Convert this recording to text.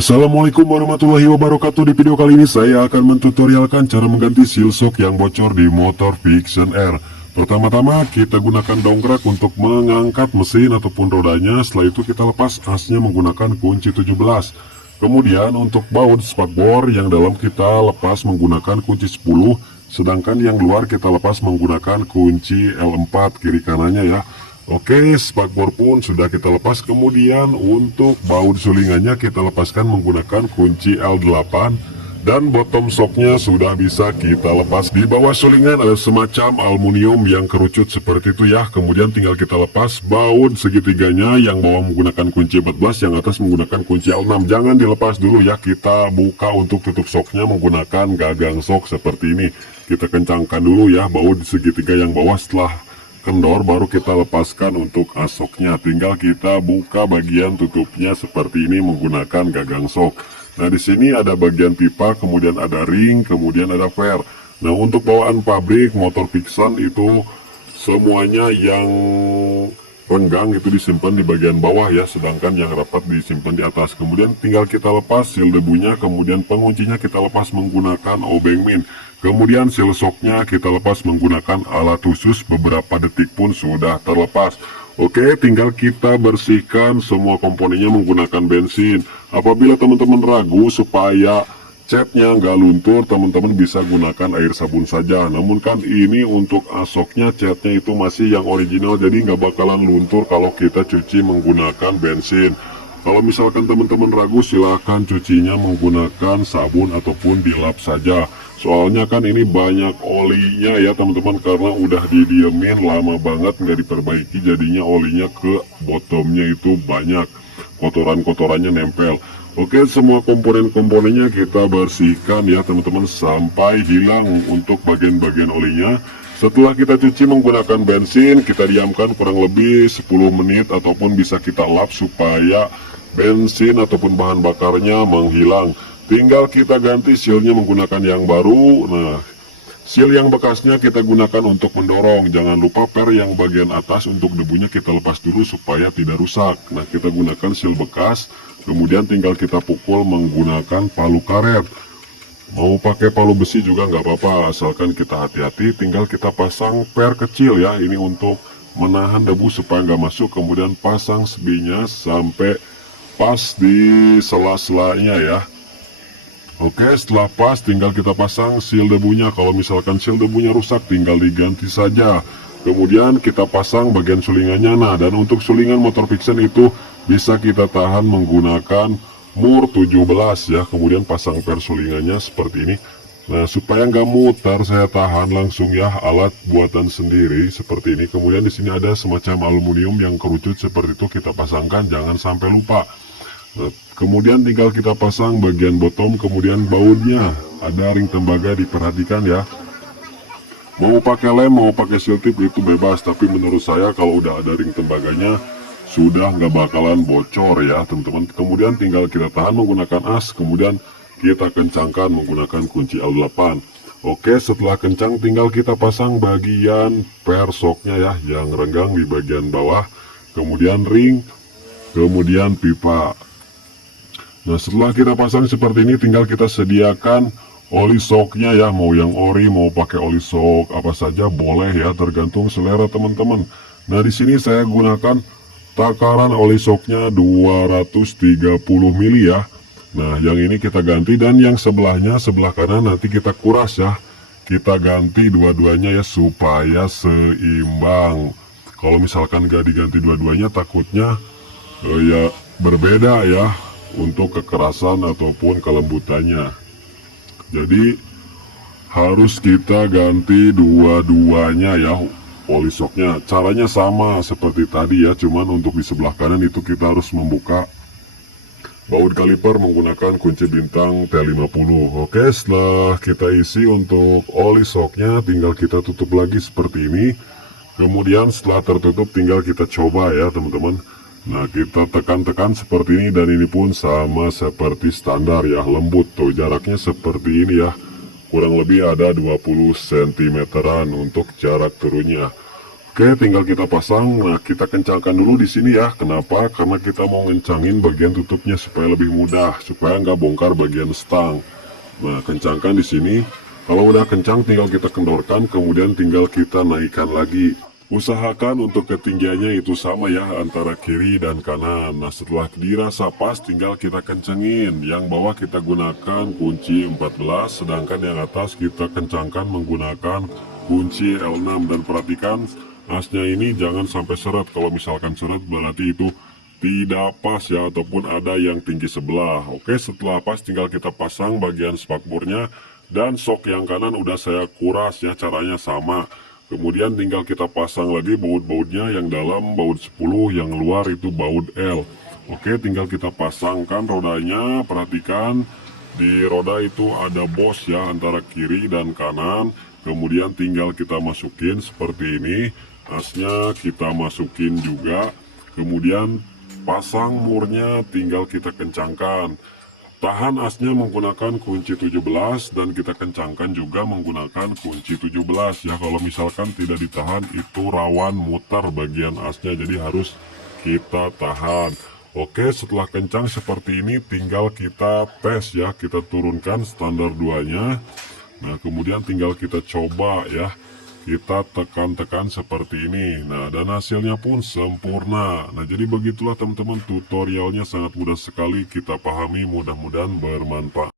Assalamualaikum warahmatullahi wabarakatuh. Di video kali ini saya akan mentutorialkan cara mengganti seal shock yang bocor di motor Vixen R. Pertama-tama kita gunakan dongkrak untuk mengangkat mesin ataupun rodanya. Setelah itu kita lepas asnya menggunakan kunci 17. Kemudian untuk baut spakbor yang dalam kita lepas menggunakan kunci 10. Sedangkan yang luar kita lepas menggunakan kunci L4 kiri kanannya ya. Oke, spakbor pun sudah kita lepas. Kemudian untuk baut sulingannya kita lepaskan menggunakan kunci L8. Dan bottom shocknya sudah bisa kita lepas. Di bawah sulingan ada semacam aluminium yang kerucut seperti itu ya. Kemudian tinggal kita lepas baut segitiganya, yang bawah menggunakan kunci 14, yang atas menggunakan kunci L6. Jangan dilepas dulu ya, kita buka untuk tutup shocknya menggunakan gagang shock seperti ini. Kita kencangkan dulu ya baut segitiga yang bawah. Setelah kendor baru kita lepaskan untuk asoknya. Tinggal kita buka bagian tutupnya seperti ini menggunakan gagang shock. Nah, di sini ada bagian pipa, kemudian ada ring, kemudian ada fair. Nah, untuk bawaan pabrik motor Vixen itu semuanya yang renggang itu disimpan di bagian bawah ya, sedangkan yang rapat disimpan di atas. Kemudian tinggal kita lepas seal debunya, kemudian penguncinya kita lepas menggunakan obeng min. Kemudian seal shocknya kita lepas menggunakan alat khusus, beberapa detik pun sudah terlepas. Oke, tinggal kita bersihkan semua komponennya menggunakan bensin. Apabila teman-teman ragu supaya catnya nggak luntur, teman-teman bisa gunakan air sabun saja. Namun kan ini untuk asoknya catnya itu masih yang original, jadi nggak bakalan luntur kalau kita cuci menggunakan bensin. Kalau misalkan teman-teman ragu, silahkan cucinya menggunakan sabun ataupun dilap saja. Soalnya kan ini banyak olinya ya teman-teman, karena udah didiemin lama banget nggak diperbaiki, jadinya olinya ke bottomnya itu banyak, kotoran-kotorannya nempel. Oke, semua komponen-komponennya kita bersihkan ya teman-teman sampai hilang untuk bagian-bagian olinya. Setelah kita cuci menggunakan bensin, kita diamkan kurang lebih 10 menit ataupun bisa kita lap supaya bensin ataupun bahan bakarnya menghilang. Tinggal kita ganti sealnya menggunakan yang baru. Nah, seal yang bekasnya kita gunakan untuk mendorong. Jangan lupa per yang bagian atas untuk debunya kita lepas dulu supaya tidak rusak. Nah, kita gunakan seal bekas. Kemudian tinggal kita pukul menggunakan palu karet. Mau pakai palu besi juga nggak apa-apa, asalkan kita hati-hati. Tinggal kita pasang per kecil ya, ini untuk menahan debu supaya nggak masuk. Kemudian pasang sebinya sampai pas di sela-selanya ya. Oke, setelah pas tinggal kita pasang seal debunya. Kalau misalkan seal debunya rusak tinggal diganti saja. Kemudian kita pasang bagian sulingannya. Nah, dan untuk sulingan motor Vixen itu bisa kita tahan menggunakan mur 17 ya. Kemudian pasang per sulingannya seperti ini. Nah, supaya nggak mutar saya tahan langsung ya, alat buatan sendiri seperti ini. Kemudian di sini ada semacam aluminium yang kerucut seperti itu, kita pasangkan, jangan sampai lupa. Nah, kemudian tinggal kita pasang bagian bottom, kemudian bautnya ada ring tembaga, diperhatikan ya. Mau pakai lem, mau pakai seal tip itu bebas, tapi menurut saya kalau udah ada ring tembaganya sudah nggak bakalan bocor ya teman-teman. Kemudian tinggal kita tahan menggunakan as, kemudian kita kencangkan menggunakan kunci L8. Oke, setelah kencang tinggal kita pasang bagian per shocknya ya, yang renggang di bagian bawah, kemudian ring, kemudian pipa. Nah, setelah kita pasang seperti ini tinggal kita sediakan oli shocknya ya, mau yang ori, mau pakai oli shock apa saja boleh ya, tergantung selera teman-teman. Nah, di sini saya gunakan takaran oli shocknya 230 mili ya. Nah, yang ini kita ganti, dan yang sebelahnya, sebelah kanan nanti kita kuras ya. Kita ganti dua-duanya ya supaya seimbang. Kalau misalkan gak diganti dua-duanya takutnya ya berbeda ya untuk kekerasan ataupun kelembutannya. Jadi harus kita ganti dua-duanya ya oli shocknya. Caranya sama seperti tadi ya, cuman untuk di sebelah kanan itu kita harus membuka baut kaliper menggunakan kunci bintang T50. Oke, setelah kita isi untuk oli shocknya tinggal kita tutup lagi seperti ini. Kemudian setelah tertutup tinggal kita coba ya teman-teman. Nah, kita tekan-tekan seperti ini, dan ini pun sama seperti standar ya, lembut tuh, jaraknya seperti ini ya, kurang lebih ada 20 cm untuk jarak turunnya. Oke, tinggal kita pasang. Nah, kita kencangkan dulu di sini ya. Kenapa? Karena kita mau ngencangin bagian tutupnya supaya lebih mudah, supaya nggak bongkar bagian stang. Nah, kencangkan di sini. Kalau udah kencang, tinggal kita kendorkan, kemudian tinggal kita naikkan lagi. Usahakan untuk ketinggiannya itu sama ya, antara kiri dan kanan. Nah, setelah dirasa pas, tinggal kita kencengin. Yang bawah kita gunakan kunci 14, sedangkan yang atas kita kencangkan menggunakan kunci L6. Dan perhatikan, asnya ini jangan sampai seret. Kalau misalkan seret berarti itu tidak pas ya, ataupun ada yang tinggi sebelah. Oke, setelah pas tinggal kita pasang bagian spakbornya. Dan sok yang kanan udah saya kuras ya, caranya sama. Kemudian tinggal kita pasang lagi baut-bautnya, yang dalam baut 10, yang luar itu baut L. Oke, tinggal kita pasangkan rodanya. Perhatikan di roda itu ada bos ya, antara kiri dan kanan. Kemudian tinggal kita masukin seperti ini. Asnya kita masukin juga. Kemudian pasang murnya tinggal kita kencangkan. Tahan asnya menggunakan kunci 17 dan kita kencangkan juga menggunakan kunci 17 ya. Kalau misalkan tidak ditahan itu rawan mutar bagian asnya, jadi harus kita tahan. Oke, setelah kencang seperti ini tinggal kita tes ya, kita turunkan standar 2-nya. Nah, kemudian tinggal kita coba ya. Kita tekan-tekan seperti ini. Nah, dan hasilnya pun sempurna. Nah, jadi begitulah teman-teman, tutorialnya sangat mudah sekali kita pahami, mudah-mudahan bermanfaat.